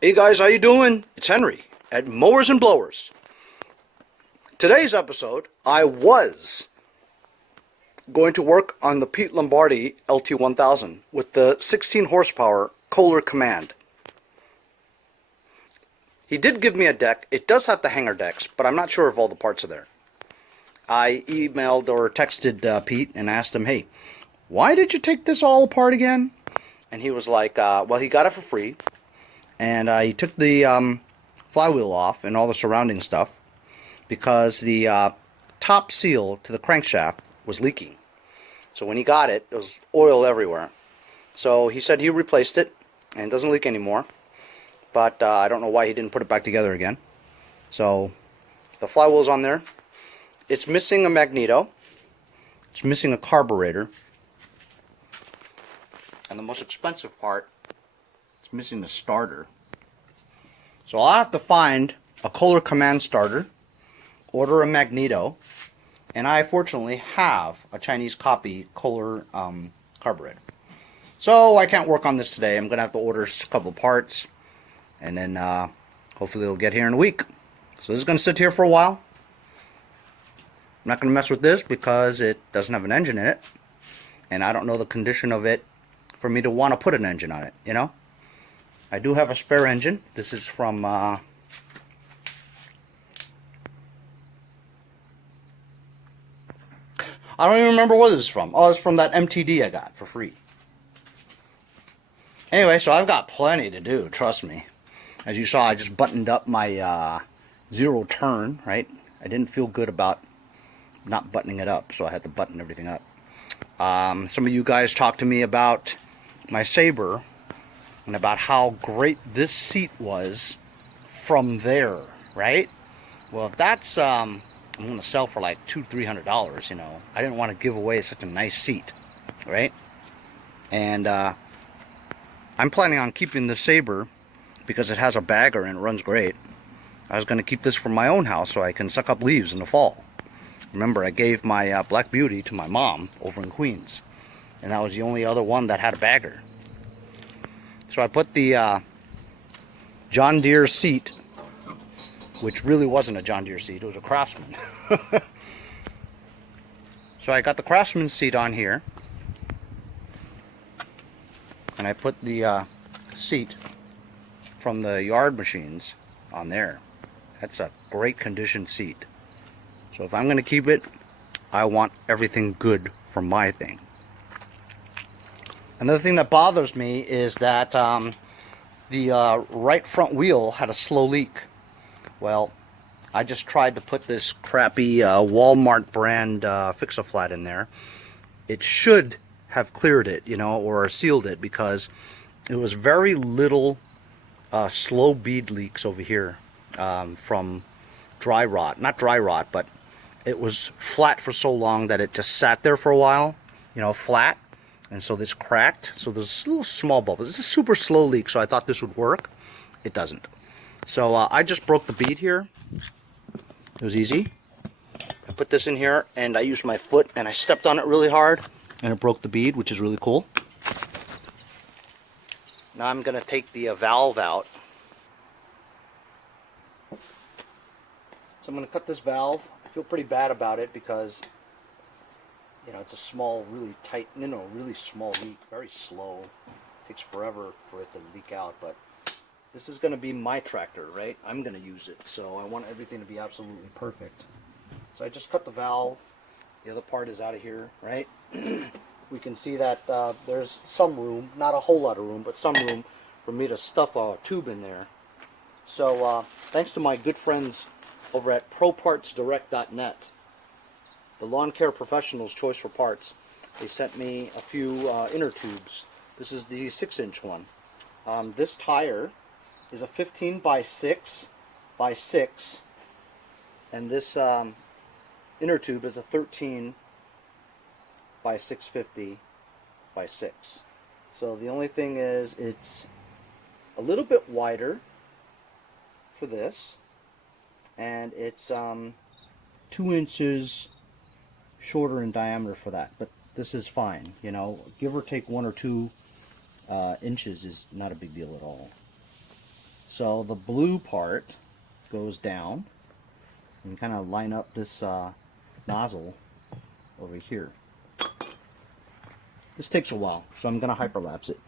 Hey guys, how you doing? It's Henry at Mowers and Blowers. Today's episode, I was going to work on the Pete Lombardi LT1000 with the 16 horsepower Kohler Command. He did give me a deck. It does have the hanger decks, but I'm not sure if all the parts are there. I emailed or texted Pete and asked him, hey, why did you take this all apart again? And he was like, well, he got it for free. And he took the flywheel off and all the surrounding stuff because the top seal to the crankshaft was leaking. So when he got it, there was oil everywhere. So he said he replaced it and it doesn't leak anymore. But I don't know why he didn't put it back together again. So the flywheel's on there. It's missing a magneto. It's missing a carburetor. And the most expensive part, it's missing the starter. So I'll have to find a Kohler Command starter, order a magneto, and I fortunately have a Chinese copy Kohler carburetor. So I can't work on this today. I'm going to have to order a couple of parts, and then hopefully it'll get here in a week. So this is going to sit here for a while. I'm not going to mess with this because it doesn't have an engine in it, and I don't know the condition of it for me to want to put an engine on it, you know? I do have a spare engine. This is from I don't even remember what this is from. Oh, it's from that MTD I got for free. Anyway, so I've got plenty to do, trust me. As you saw, I just buttoned up my zero turn, right? I didn't feel good about not buttoning it up, so I had to button everything up. Some of you guys talked to me about my Sabre and about how great this seat was from there, right? Well, if that's I'm going to sell for like $200-300, you know. I didn't want to give away such a nice seat, right? And I'm planning on keeping the Sabre because it has a bagger and it runs great. I was going to keep this for my own house so I can suck up leaves in the fall. Remember, I gave my Black Beauty to my mom over in Queens, and that was the only other one that had a bagger. So I put the John Deere seat, which really wasn't a John Deere seat, it was a Craftsman. So I got the Craftsman seat on here, and I put the seat from the Yardmachines on there. That's a great condition seat. So if I'm going to keep it, I want everything good for my thing. Another thing that bothers me is that the right front wheel had a slow leak. Well, I just tried to put this crappy Walmart brand Fix-A-Flat in there. It should have cleared it, you know, or sealed it, because it was very little slow bead leaks over here from dry rot. Not dry rot, but it was flat for so long that it just sat there for a while, you know, flat. And so this cracked, so there's little small bubbles. It's a super slow leak, so I thought this would work. It doesn't. So I just broke the bead here. It was easy. I put this in here, and I used my foot, and I stepped on it really hard, and it broke the bead, which is really cool. Now I'm going to take the valve out. So I'm going to cut this valve. I feel pretty bad about it because, you know, it's a small, really tight, really small leak, very slow. It takes forever for it to leak out, but this is going to be my tractor, right? I'm going to use it, so I want everything to be absolutely perfect. So I just cut the valve. The other part is out of here, right? We can see that there's some room, not a whole lot of room, but some room for me to stuff a tube in there. So thanks to my good friends over at ProPartsDirect.net, the lawn care professional's choice for parts, they sent me a few inner tubes. This is the 6-inch one. This tire is a 15 by 6 by 6, and this inner tube is a 13 by 650 by 6. So the only thing is it's a little bit wider for this, and it's 2 inches shorter in diameter for that, but this is fine, you know, give or take 1 or 2 inches is not a big deal at all. So the blue part goes down and kind of line up this nozzle over here. This takes a while, so I'm going to hyperlapse it.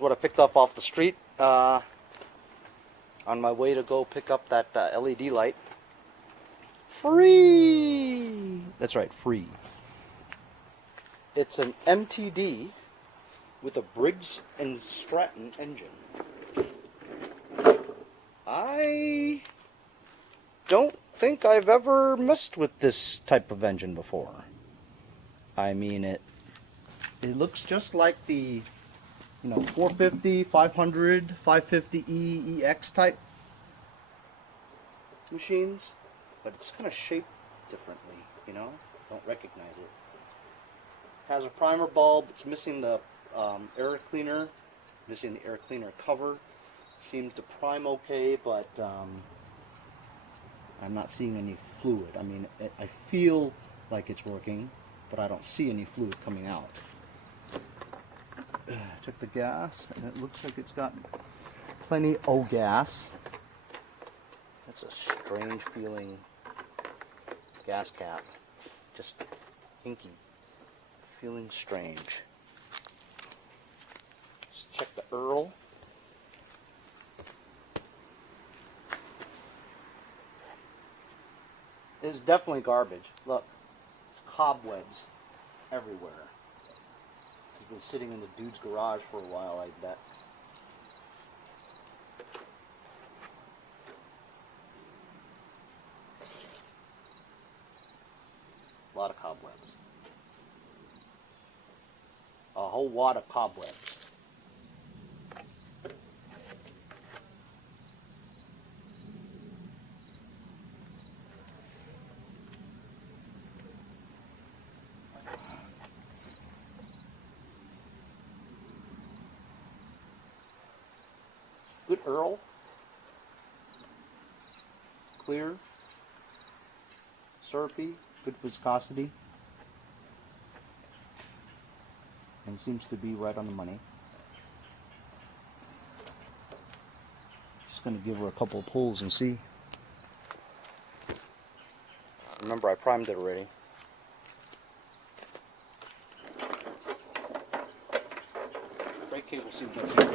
What I picked up off the street on my way to go pick up that LED light. Free! That's right, free. It's an MTD with a Briggs and Stratton engine. I don't think I've ever messed with this type of engine before. I mean, it looks just like the 450, 500, 550E, EX type machines, but it's kind of shaped differently, don't recognize it. Has a primer bulb, it's missing the air cleaner, missing the air cleaner cover. Seems to prime okay, but I'm not seeing any fluid. I mean, I feel like it's working, but I don't see any fluid coming out. Check the gas, and it looks like it's got plenty of gas. That's a strange feeling gas cap. Just inky. Feeling strange. Let's check the Earl. It's definitely garbage. Look, cobwebs everywhere. It's been sitting in the dude's garage for a while, I bet. A lot of cobwebs. A whole wad of cobwebs. Good Earl. Clear. Syrupy. Good viscosity. And seems to be right on the money. Just going to give her a couple of pulls and see. Remember, I primed it already. Brake cable seems okay.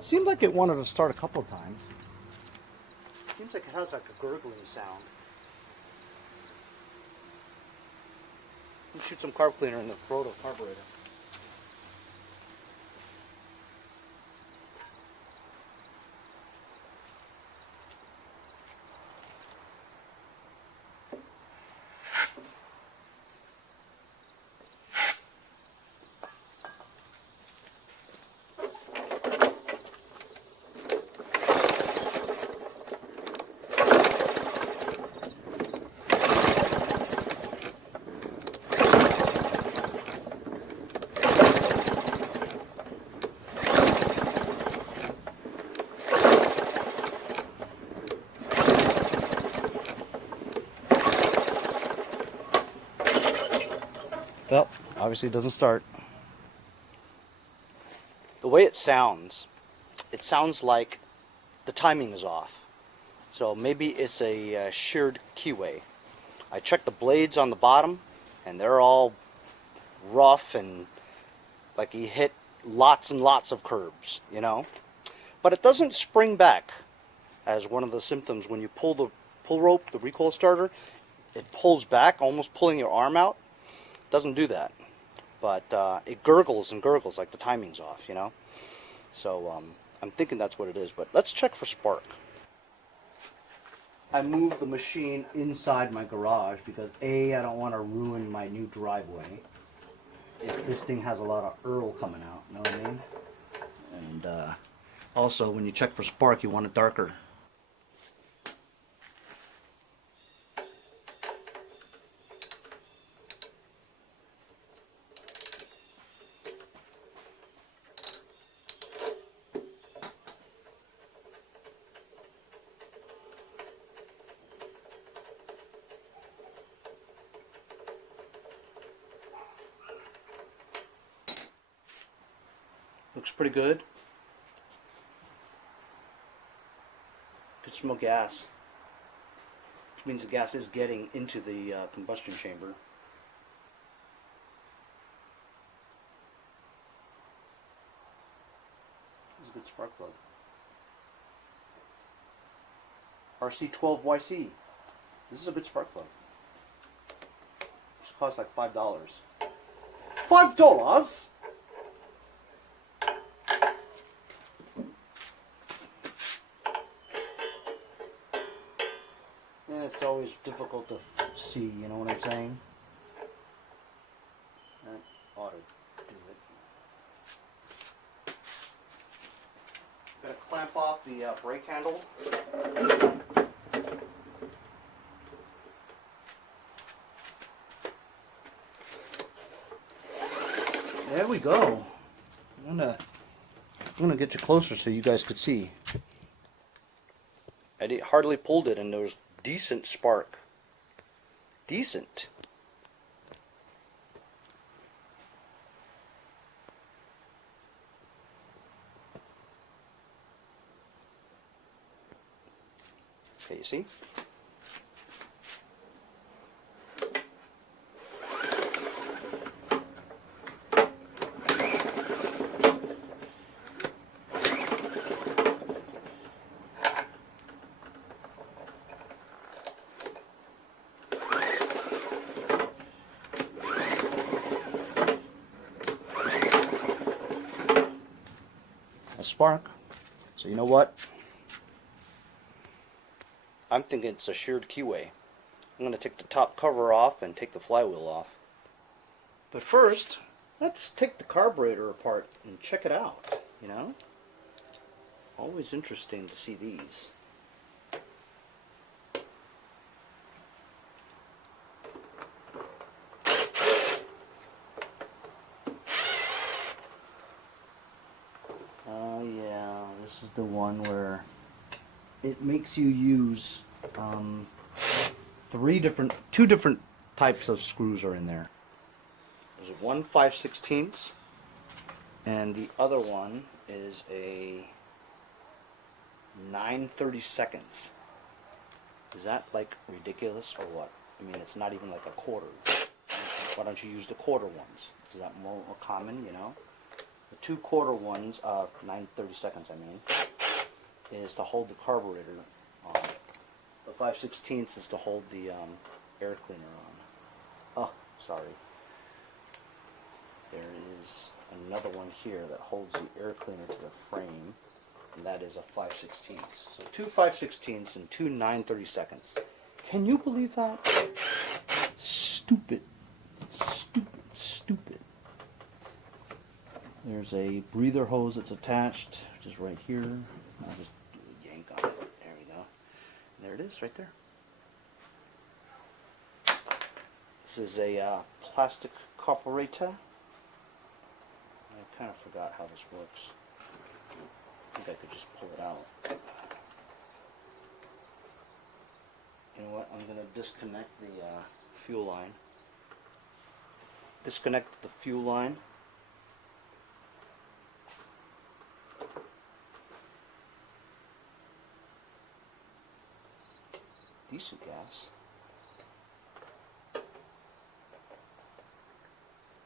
Seemed like it wanted to start a couple of times. Seems like it has like a gurgling sound. I'm shoot some carb cleaner in the throat of carburetor. Well, obviously it doesn't start. The way it sounds like the timing is off. So maybe it's a sheared keyway. I checked the blades on the bottom, and they're all rough and like he hit lots and lots of curbs, you know. But it doesn't spring back, as one of the symptoms when you pull the pull rope, the recoil starter, it pulls back, almost pulling your arm out. It doesn't do that, but it gurgles and gurgles like the timing's off, you know. So I'm thinking that's what it is, but let's check for spark. I moved the machine inside my garage because A, I don't want to ruin my new driveway if this thing has a lot of earl coming out, you know what I mean? And also, when you check for spark, you want it darker. Looks pretty good. Could smell gas, which means the gas is getting into the combustion chamber. This is a good spark plug. RC12YC. This is a good spark plug. This costs like $5. $5? It's always difficult to see, you know what I'm saying? That ought to do it. I'm going to clamp off the brake handle. There we go. I'm gonna get you closer so you guys could see. I hardly pulled it and there was decent spark. Decent. Okay, you see? A spark. So you know what? I'm thinking it's a sheared keyway. I'm going to take the top cover off and take the flywheel off. But first, let's take the carburetor apart and check it out, you know? Always interesting to see these. Yeah, this is the one where it makes you use two different types of screws are in there. There's one 5/16 and the other one is a 9/32. Is that like ridiculous or what? I mean, it's not even like a quarter. Why don't you use the quarter ones? Is that more common, you know? The 2 quarter ones, 9/32 I mean, is to hold the carburetor on. The 5/16 is to hold the air cleaner on. Oh, sorry. there is another one here that holds the air cleaner to the frame, and that is a 5/16. So 2 5/16 and 2 9/32. Can you believe that? Stupid. Stupid. Stupid. There's a breather hose that's attached, which is right here. I'll just do a yank on it. There we go. There it is, right there. This is a plastic carburetor. I kind of forgot how this works. I think I could just pull it out. You know what? I'm going to disconnect the fuel line. Disconnect the fuel line. Decent gas.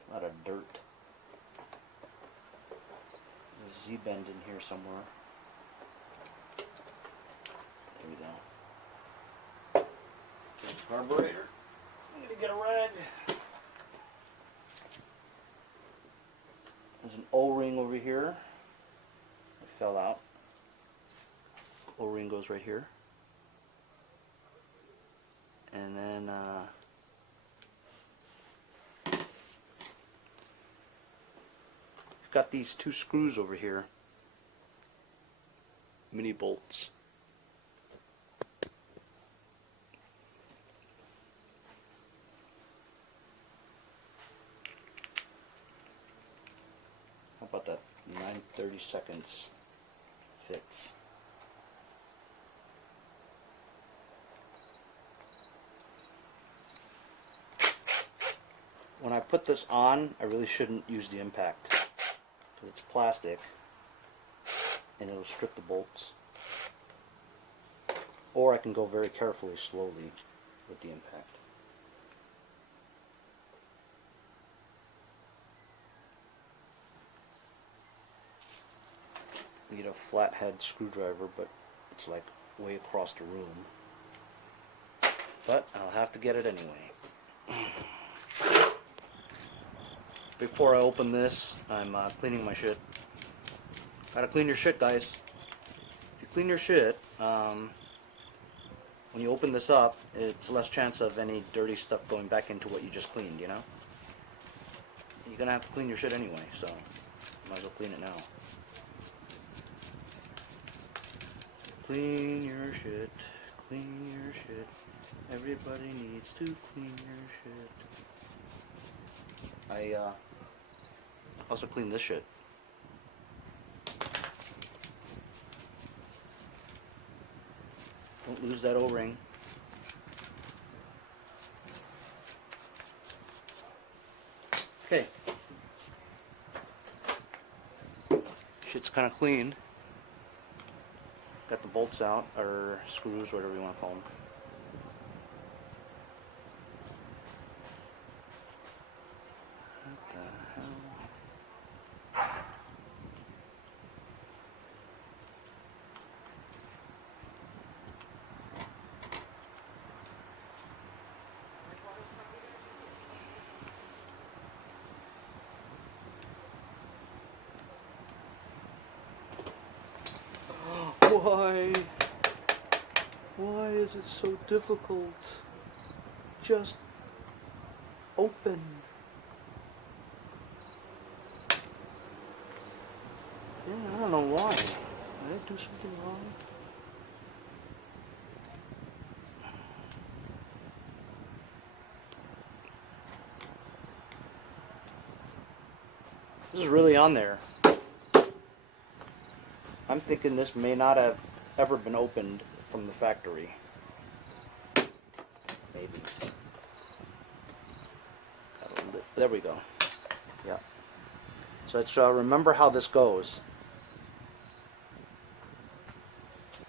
A lot of dirt. There's a Z-bend in here somewhere. There we go. Carburetor. I'm gonna get a rag. There's an O-ring over here. It fell out. O-ring goes right here. And then got these 2 screws over here. Mini bolts. How about that 9/32 fits? When I put this on, I really shouldn't use the impact because it's plastic and it'll strip the bolts. Or I can go very carefully, slowly with the impact. Need a flathead screwdriver, but it's like way across the room. But I'll have to get it anyway. Before I open this, I'm cleaning my shit. Gotta clean your shit, guys. If you clean your shit, when you open this up, it's less chance of any dirty stuff going back into what you just cleaned, you know? You're gonna have to clean your shit anyway, so might as well clean it now. Clean your shit, clean your shit. Everybody needs to clean your shit. I also clean this shit. Don't lose that O-ring. Okay. Shit's kind of clean. Got the bolts out, or screws, whatever you want to call them. What the hell? Why is it so difficult? Just open. Yeah, I don't know why. Did I do something wrong? This is really on there. I'm thinking this may not have ever been opened from the factory. Maybe. There we go. Yeah. So it's remember how this goes.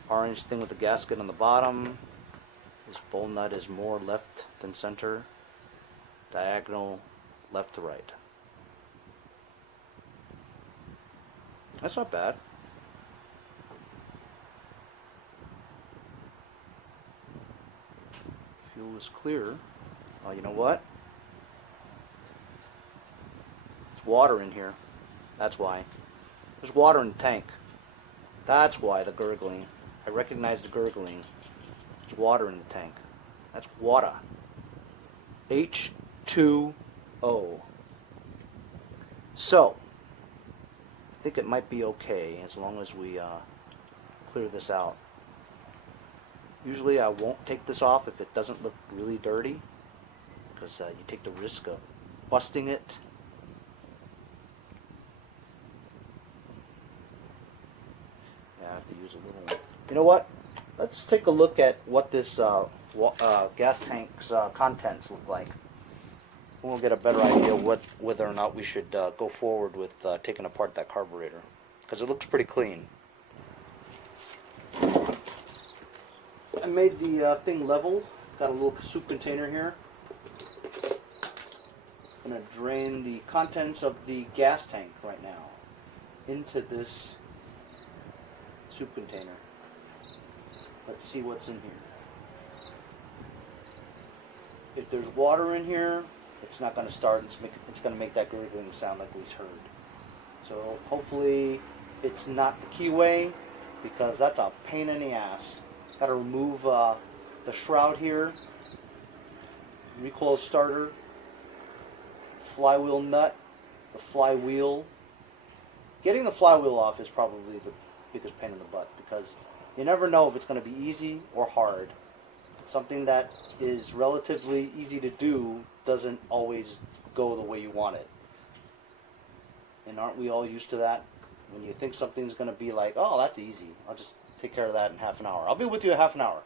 Orange thing with the gasket on the bottom. This bowl nut is more left than center. Diagonal left to right. That's not bad. Fuel is clear. Oh, you know what? Let's water in here. That's why. There's water in the tank. That's why the gurgling. I recognize the gurgling. There's water in the tank. That's water. H2O. So, I think it might be okay as long as we clear this out. Usually I won't take this off if it doesn't look really dirty, because you take the risk of busting it. Yeah, I have to use a little. You know what? Let's take a look at what this gas tank's contents look like. We'll get a better idea whether or not we should go forward with taking apart that carburetor, because it looks pretty clean. I made the thing level. Got a little soup container here. I'm going to drain the contents of the gas tank right now into this soup container. Let's see what's in here. If there's water in here, it's not going to start. It's going to make that gurgling sound like we heard. So hopefully it's not the keyway, because that's a pain in the ass. Got to remove the shroud here, recoil starter, flywheel nut, the flywheel. Getting the flywheel off is probably the biggest pain in the butt, because you never know if it's going to be easy or hard. Something that is relatively easy to do doesn't always go the way you want it. And aren't we all used to that? When you think something's going to be like, oh, that's easy, I'll just take care of that in half an hour. I'll be with you in half an hour.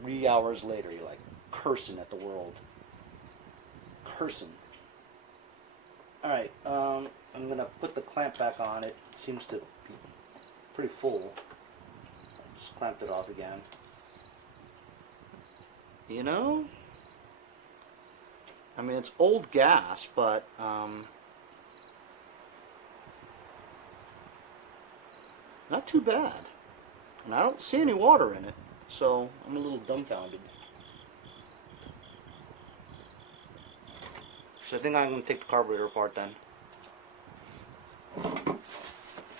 3 hours later, you're like cursing at the world. Cursing. Alright, I'm going to put the clamp back on. It seems to be pretty full. Just clamped it off again. You know, I mean, it's old gas, but not too bad. And I don't see any water in it, so I'm a little dumbfounded. So I think I'm going to take the carburetor apart then.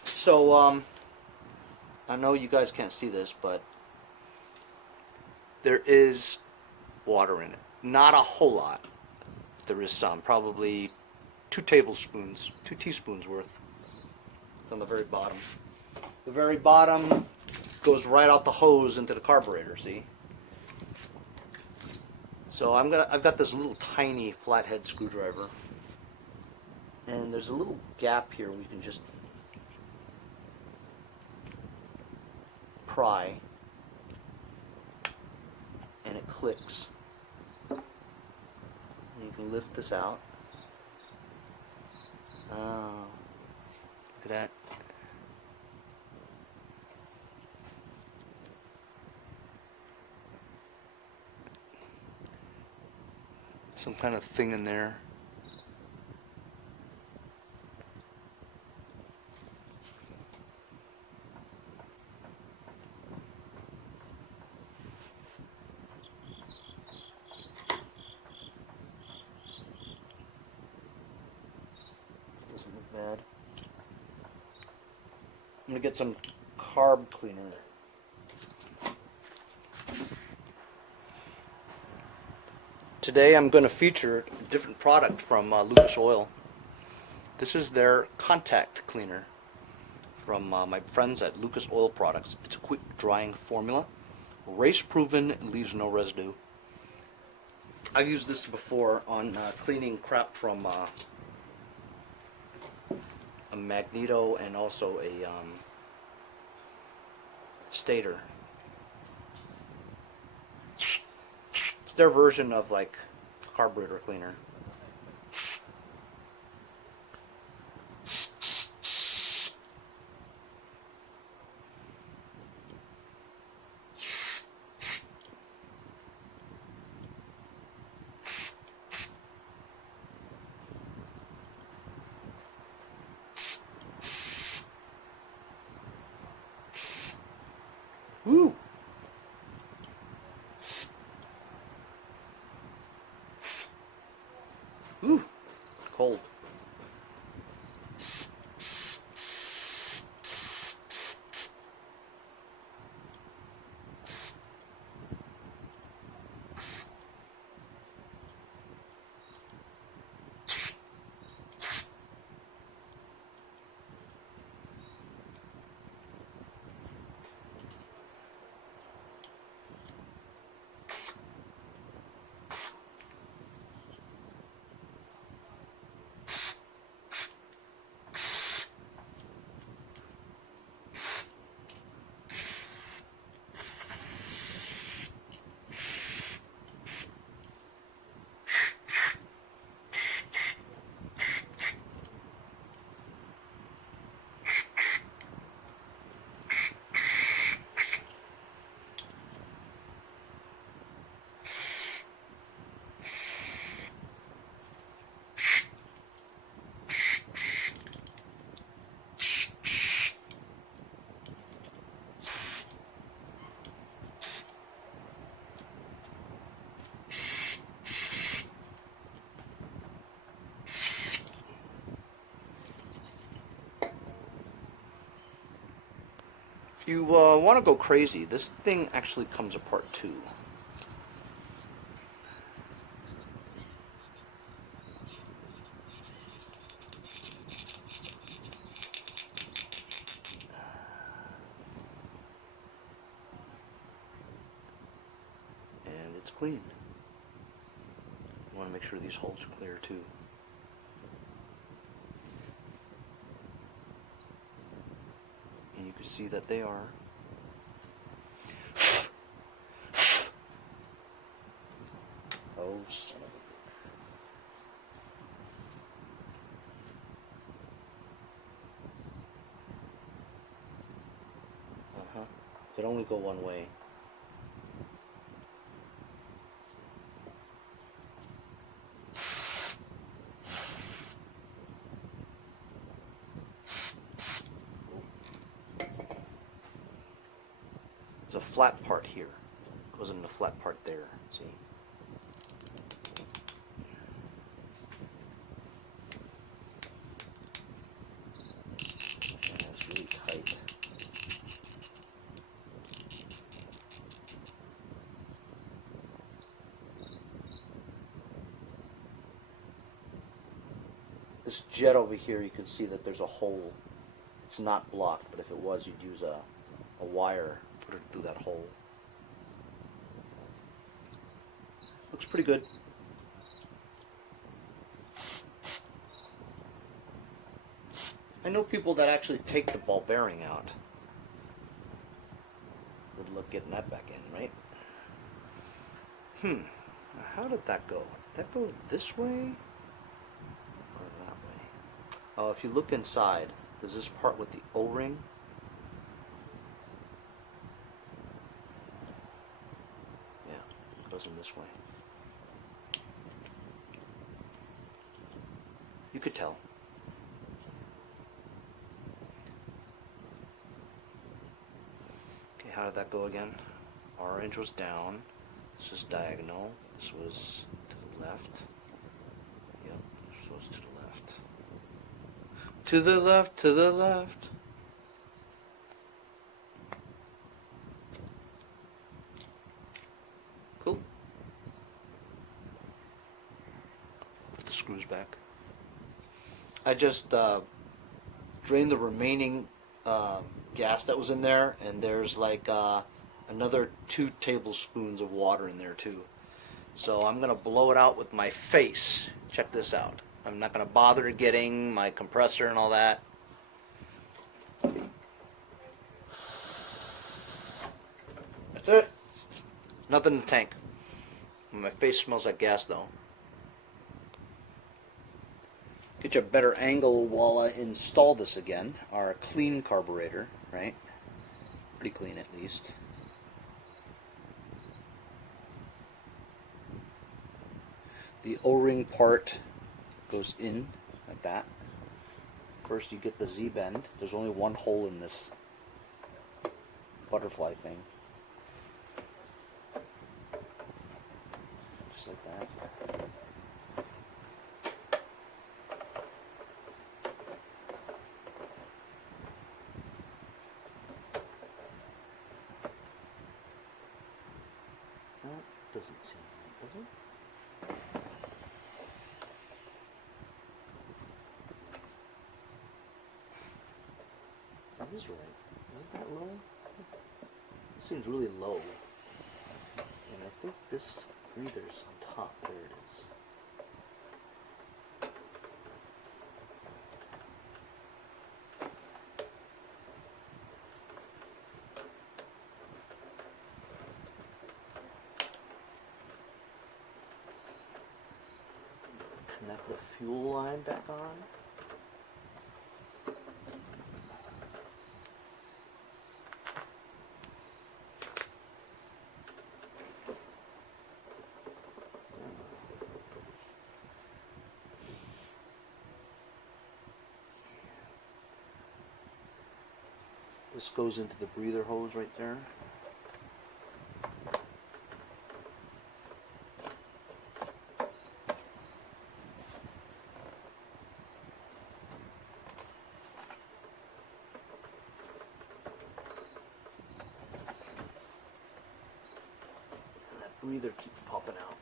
So, I know you guys can't see this, but there is water in it. Not a whole lot. There is some, probably 2 teaspoons worth. It's on the very bottom. The very bottom goes right out the hose into the carburetor, see? So I've got this little tiny flathead screwdriver, and there's a little gap here we can just pry, and it clicks. And you can lift this out. Oh, look at that. Some kind of thing in there. This doesn't look bad. I'm going to get some carb cleaner. Today I'm going to feature a different product from Lucas Oil. This is their contact cleaner from my friends at Lucas Oil Products. It's a quick drying formula, race proven, and leaves no residue. I've used this before on cleaning crap from a magneto and also a stator. It's their version of like carburetor cleaner. Woo! Ooh, cold. you want to go crazy, this thing actually comes apart too. And it's clean. You want to make sure these holes are clear too. And you can see that they are. Oh, son of a... Could only go one way. There's a flat part here. Goes in the flat part there. See? Yeah, it's really tight. This jet over here, you can see that there's a hole. It's not blocked, but if it was, you'd use a wire, put it through that hole. Looks pretty good. I know people that actually take the ball bearing out. Good luck getting that back in, right? Now how did that go? Did that go this way? Or that way? Oh, if you look inside, there's this part with the O-ring. Yeah, it goes in this way. You could tell. Okay, how did that go again? Orange was down. This was diagonal. This was to the left. Yep, this was to the left. To the left, to the left. Cool. Put the screws back. I just drained the remaining gas that was in there, and there's like another 2 tablespoons of water in there too. So I'm going to blow it out with my face. Check this out. I'm not going to bother getting my compressor and all that. That's it. Nothing in the tank. My face smells like gas though. Get you a better angle while I install this again. Our clean carburetor, right? Pretty clean at least. The O-ring part goes in like that. First you get the Z-bend. There's only one hole in this butterfly thing. Just like that. That doesn't seem right, does it? That is right. Isn't that low? It seems really low. And I think this breather's on top. There it is. Connect the fuel line back on. This goes into the breather hose right there. breather keeps popping out.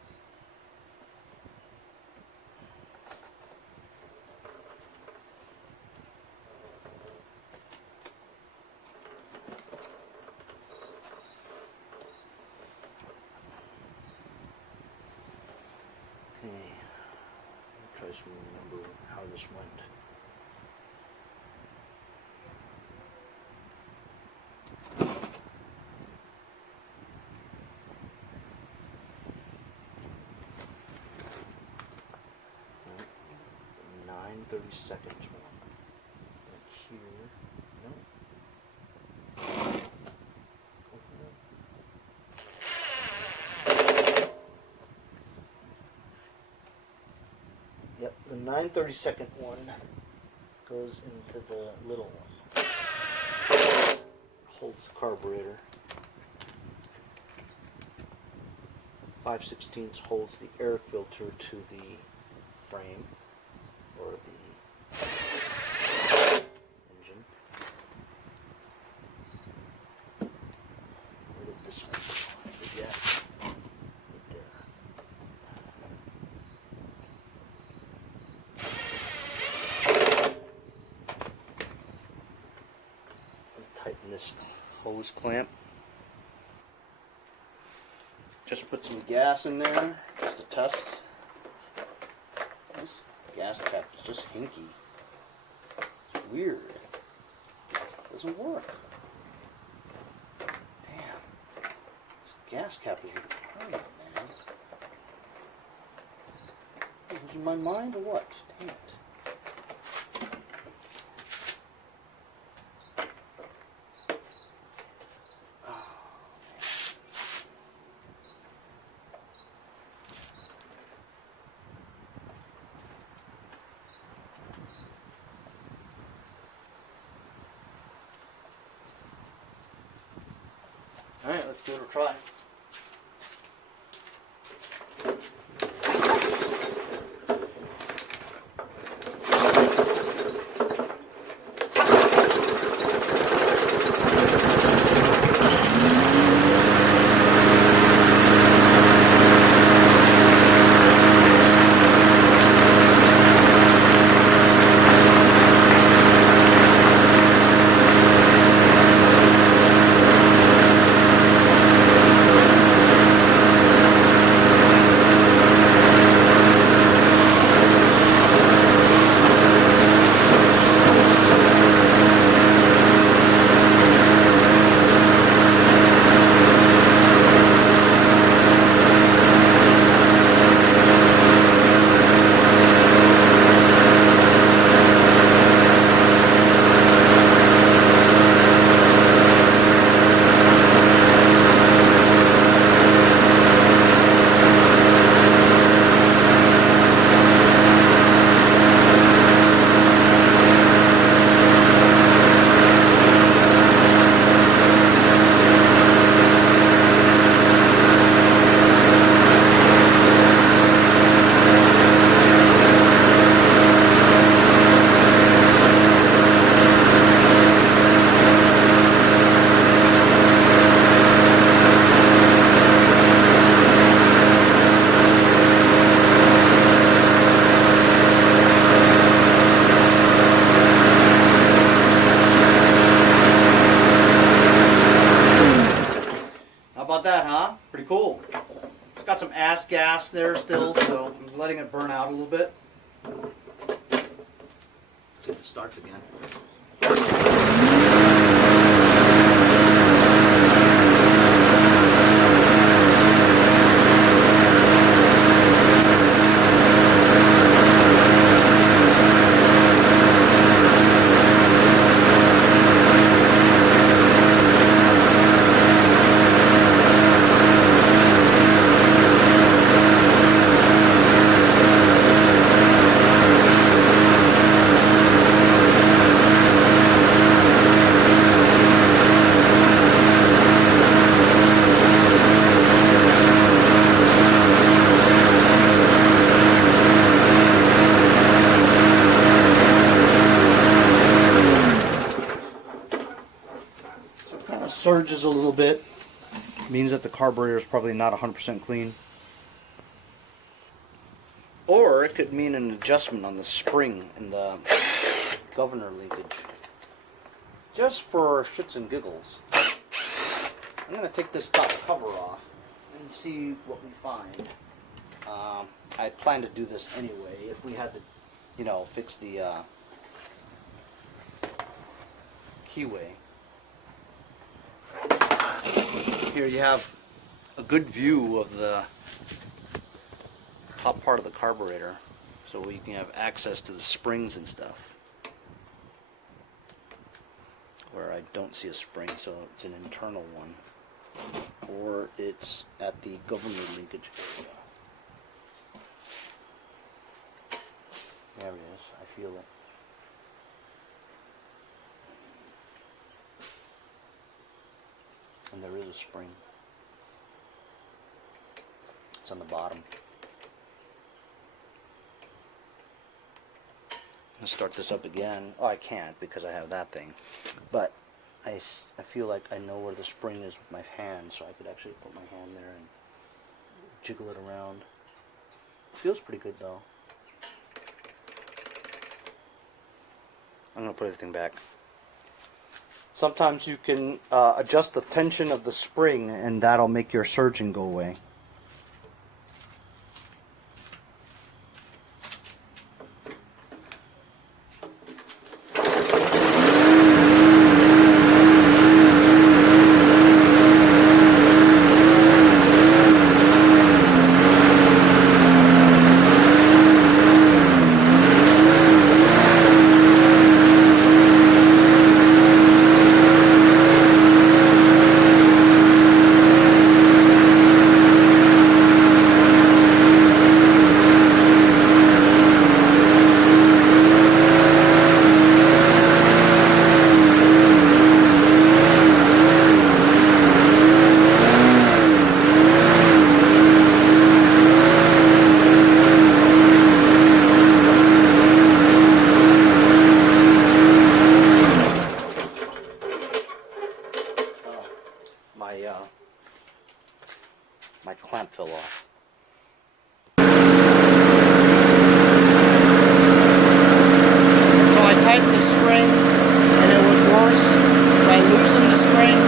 Okay, try to remember how this went. Right. 9/32 one. And here, no. Yep, the 9/32 one goes into the little one. Holds the carburetor. 5/16 holds the air filter to the frame or the engine. Where did this one go? Yeah. Tighten this hose clamp. Just put some gas in there, just to test. This gas cap is just hinky. It's weird. It doesn't work. Damn. This gas cap is retarded, man. Am I losing my mind or what? Damn it. Alright, let's give it a try. About that, huh? Pretty cool. It's got some ass gas there still, so I'm letting it burn out a little bit. Let's see if it starts again. Surges a little bit. means that the carburetor is probably not 100% clean. Or it could mean an adjustment on the spring and the governor linkage. Just for shits and giggles, I'm going to take this top cover off and see what we find. I plan to do this anyway if we had to, you know, fix the keyway. Here you have a good view of the top part of the carburetor, so you can have access to the springs and stuff. Where I don't see a spring, so it's an internal one. Or it's at the governor linkage area. There it is, I feel it. And there is a spring. It's on the bottom. I'm going to start this up again. Oh, I can't because I have that thing. But I feel like I know where the spring is with my hand, so I could actually put my hand there and jiggle it around. Feels pretty good though. I'm going to put everything back. Sometimes you can adjust the tension of the spring and that'll make your surging go away. My clamp fell off. So I tightened the spring and it was worse. So I loosened the spring.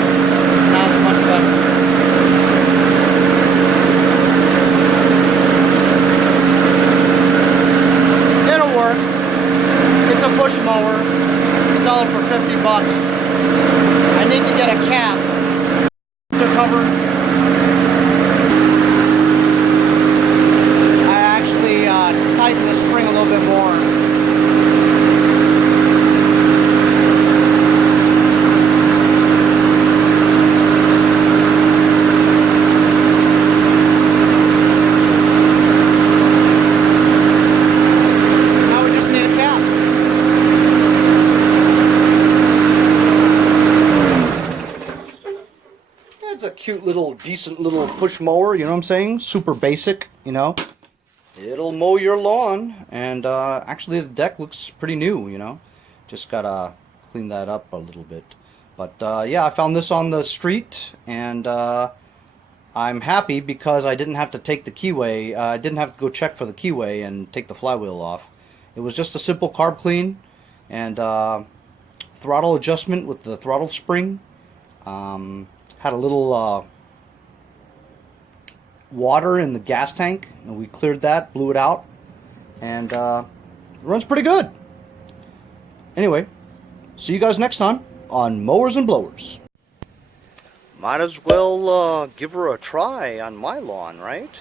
Now it's much better. It'll work. It's a push mower. Sell it for $50. I need to get a cap to cover. Tighten the spring a little bit more. Now we just need a cap. It's a cute little, decent little push mower, you know what I'm saying? Super basic, you know? It'll mow your lawn, and actually the deck looks pretty new, you know. Just gotta clean that up a little bit. But yeah, I found this on the street, and I'm happy because I didn't have to take the keyway. I didn't have to go check for the keyway and take the flywheel off. It was just a simple carb clean and throttle adjustment with the throttle spring. Had a little water in the gas tank, and we cleared that, blew it out, and it runs pretty good. Anyway, see you guys next time on Mowers and Blowers. Might as well give her a try on my lawn, right?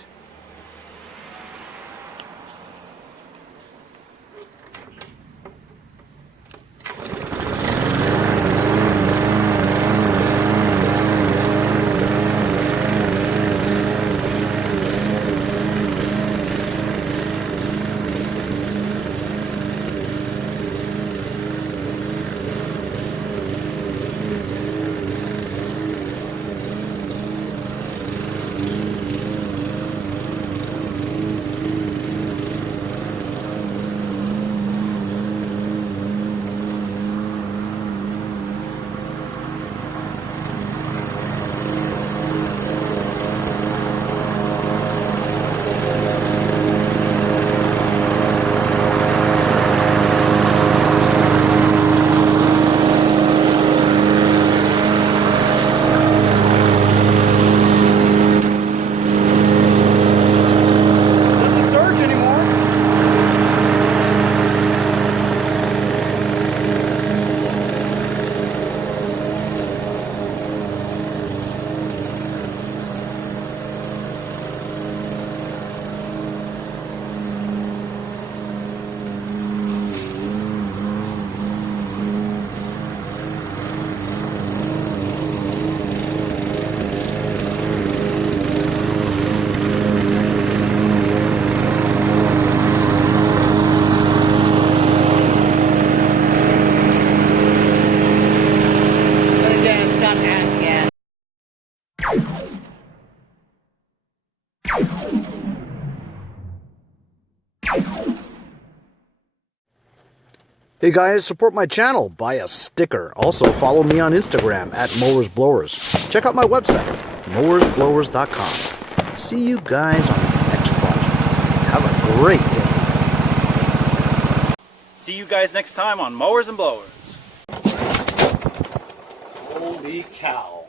Hey guys, support my channel, buy a sticker. Also follow me on Instagram at Mowers Blowers. Check out my website, mowersblowers.com. See you guys on the next project. Have a great day. See you guys next time on Mowers and Blowers. Holy cow.